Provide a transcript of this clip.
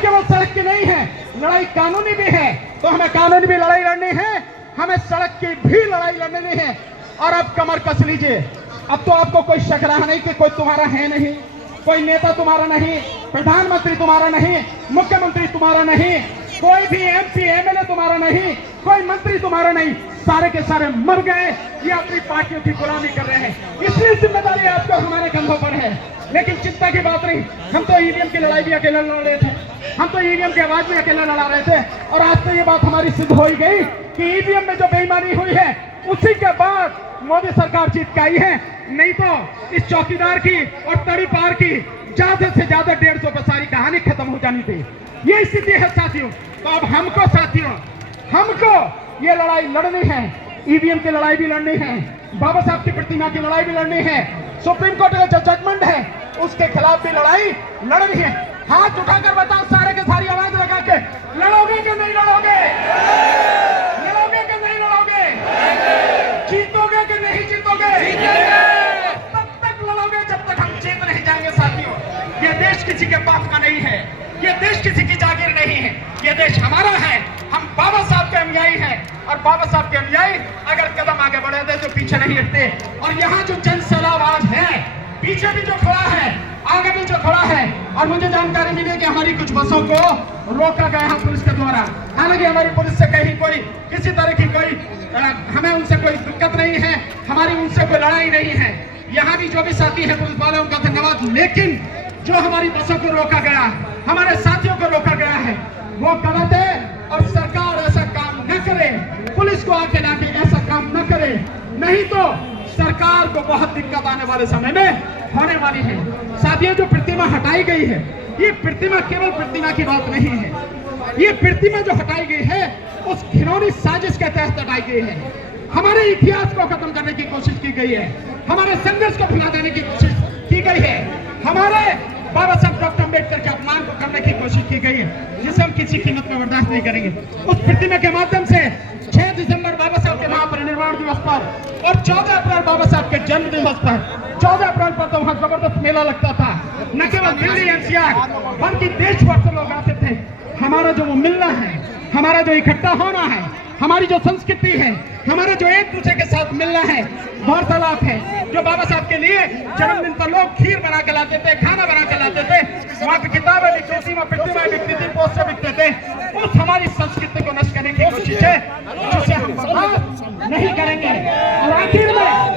केवल सड़क की नहीं है, लड़ाई कानूनी भी है। तो हमें कानूनी भी लड़ाई लड़नी है, हमें सड़क की भी लड़ाई लड़नी है। और अब कमर कस लीजिए। अब तो आपको कोई शक रहा नहीं कि कोई तुम्हारा है नहीं, कोई नेता तुम्हारा नहीं, प्रधानमंत्री तुम्हारा नहीं, मुख्यमंत्री तुम्हारा नहीं, कोई भी एमपी एमएलए तुम्हारा नहीं, कोई मंत्री तुम्हारा नहीं। सारे के सारे मर गए, ये अपनी पार्टियों की गुलामी कर रहे हैं। इसलिए जिम्मेदारी आपको हमारे कंधों पर है। लेकिन चिंता की बात नहीं, हम तो ईवीएम की लड़ाई भी अकेले लड़ रहे थे, हम तो ईवीएम की आवाज भी अकेले लड़ा रहे थे। और आज तो ये बात हमारी सिद्ध हो ही गई कि ईवीएम में जो बेईमानी हुई है उसी के बाद मोदी सरकार जीत के आई है। नहीं तो इस चौकीदार की और तड़ी पार की ज्यादा से ज्यादा 150 पर सारी कहानी खत्म हो जानी थी। ये स्थिति है साथियों। तो अब हमको साथियों, हमको ये लड़ाई लड़नी है। ईवीएम की लड़ाई भी लड़नी है, बाबा साहब की प्रतिमा की लड़ाई भी लड़नी है, सुप्रीम कोर्ट का जो जजमेंट है उसके खिलाफ भी लड़ाई लड़नी है। हाथ उठाकर बताओ सारे के सारी आवाज लगा के, लड़ोगे कि नहीं लड़ोगे? लड़ोगे कि नहीं लड़ोगे? जीतोगे कि नहीं जीतोगे? तब तक लड़ोगे जब तक हम जीत नहीं जाएंगे साथियों। ये देश किसी के बाप का नहीं है, ये देश किसी की जागीर नहीं है, ये देश हमारा है। हम बाबा साहब के अनुयायी हैं और बाबा साहब के अनुयायी अगर कदम आगे बढ़े थे तो पीछे नहीं हटते। और यहाँ जो जन सैलाब आज है, पीछे भी जो खड़ा है, आगे भी जो खड़ा है। और मुझे जानकारी मिली कि हमारी कुछ बसों को रोका गया है पुलिस के द्वारा। हालांकि हमारी पुलिस से कहीं कोई किसी तरह की कोई हमें उनसे कोई दिक्कत नहीं है, हमारी उनसे कोई लड़ाई नहीं है। यहाँ भी जो भी साथी है पुलिस वाले उनका धन्यवाद। लेकिन जो हमारी बसों को रोका गया, हमारे साथियों को रोका गया है, वो गलत है। और सरकार ऐसा काम न करे, पुलिस को आके लाके ऐसा काम न करे, नहीं तो सरकार को बहुत दिक्कत आने वाले समय में होने वाली है। साथियों, जो प्रतिमा हटाई गई है, ये प्रतिमा केवल प्रतिमा की बात नहीं है। ये प्रतिमा जो हटाई गई है उस घिनौनी साजिश के तहत हटाई गई है। हमारे इतिहास को खत्म करने की कोशिश की गई है, हमारे संघर्ष को भुला देने की कोशिश की गई है, हमारे बाबा साहब डॉक्टर अम्बेडकर के अपमान को करने की कोशिश की गई है, जिसे हम किसी कीमत में बर्दाश्त नहीं करेंगे। उस प्रतिमा के माध्यम से 6 दिसंबर बाबा साहब के महापरिनिर्वाण दिवस पर और 14 अप्रैल बाबा साहब के जन्म दिवस पर, 14 अप्रैल पर तो वहाँ जबरदस्त मेला लगता था। न केवल दिल्ली एनसीआर बल्कि देश भर से लोग आते थे। हमारा जो वो मिलना है, हमारा जो इकट्ठा होना है, हमारी जो संस्कृति है, हमारा जो एक दूसरे के साथ मिलना है, वार्तालाप है, जो बाबा साहब के लिए जन्मदिन पर लोग खीर बना के लाते थे, खाना बना के लाते थे, वहाँ पे किताबें बिकती थी, वहाँ प्रतिमाएं बिकती थी, पोस्टर बिकते थे। उस हमारी संस्कृति को नष्ट करने की कोशिश है जिसे हम बर्दाश्त नहीं करेंगे। और आखिर में